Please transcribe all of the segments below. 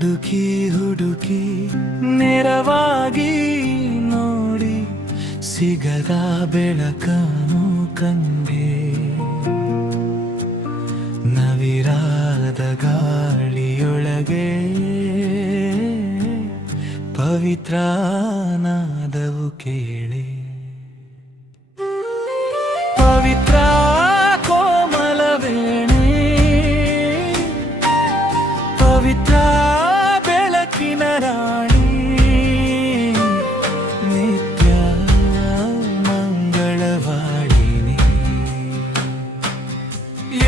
ಹುಡುಕಿ ಹುಡುಕಿ ನೇರವಾಗಿ ನೋಡಿ ಸಿಗದ ಬೆಳಕನು ಕಂಡೆ. ನವಿರಾದ ಗಾಳಿಯೊಳಗೆ ಪವಿತ್ರ ನಾದವು ಕೇಳಿ. ಪವಿತ್ರ ಕೋಮಲವೇಣಿ, ಪವಿತ್ರ ಬೆಳಕಿನ ರಾಣಿ, ನಿತ್ಯ ಮಂಗಳವಾಣಿನಿ.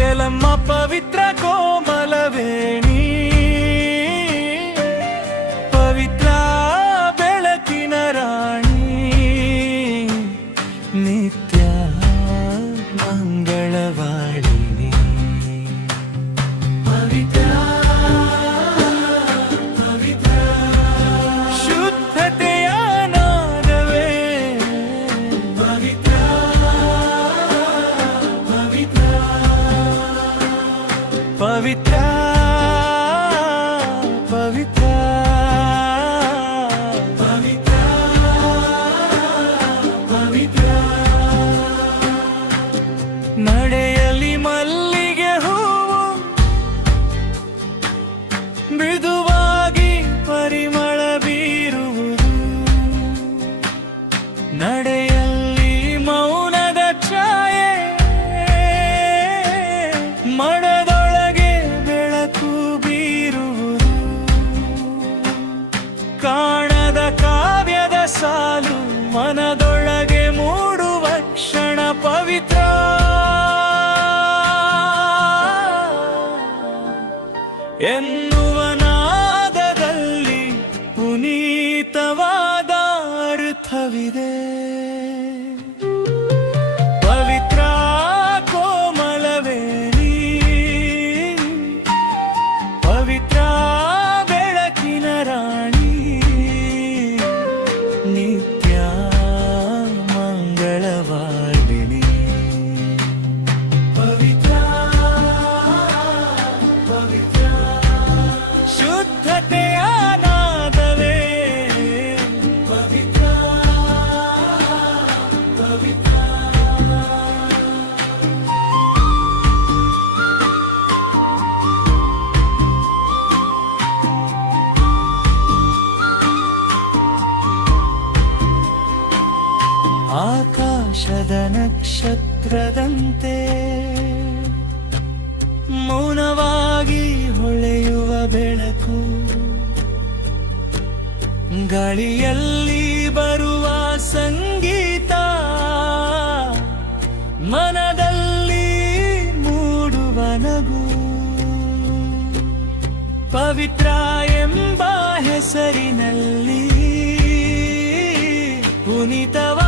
ಏಲಮ್ಮ ಪವಿತ್ರ ಕೋಮಲವೇಣಿ, ಪವಿತ್ರ ಬೆಳಕಿನ ರಾಣಿ, ನಿತ್ಯ ಮಂಗಳವಾಣಿನಿ. ಪವಿತ್ರ ಪವಿತ್ರ ಶುದ್ಧತೆಯ ನಾದವೇ, ಪವಿತ್ರ ಪವಿತ್ರ ಪವಿತ್ರ ಪವಿತ್ರ ಪವಿತ್ರ ಪವಿತ್ರ. ನಡೆಯಲಿ ಮಲ್ಲಿಗೆ ಹೂವು ಮೃದುವಾಗಿ ಪರಿಮಳ ಬೀರುವುದು. ನಡೆಯಲ್ಲಿ ಮೌನದ ಛಾಯೆ, ಮನದೊಳಗೆ ಬೆಳಕು ಬೀರುವುದು. ಕಾಣದ ಕಾವ್ಯದ ಸಾಲು ಮನದೊಳಗೆ ಮೂಡುವ ಕ್ಷಣ ಪವಿತ್ರ ಎನ್ನುವ ನಾದದಲ್ಲಿ ಪುನೀತವಾದ ಅರ್ಥವಿದೆ. ಪವಿತ್ರ ಕೋಮಲವೇಣಿ, ಪವಿತ್ರ ಬೆಳಕಿನ ರಾಣಿ, ನಿತ್ಯ ಮಂಗಳವಾಣಿನಿ. ಪವಿತ್ರ ಪವಿತ್ರ ಶುದ್ಧತೆಯ ನಾದವೇ, ಪವಿತ್ರ ಪವಿತ್ರ. ಆಕಾಶದ ನಕ್ಷತ್ರದಂತೆ ಮೌನವಾಗಿ ಹೊಳೆಯುವ ಬೆಳಕು, ಗಾಳಿಯಲ್ಲಿ ಬರುವ ಸಂಗೀತ, ಮನದಲ್ಲಿ ಮೂಡುವ ನಗು. ಪವಿತ್ರ ಎಂಬ ಹೆಸರಿನಲ್ಲಿ ಪುನೀತವ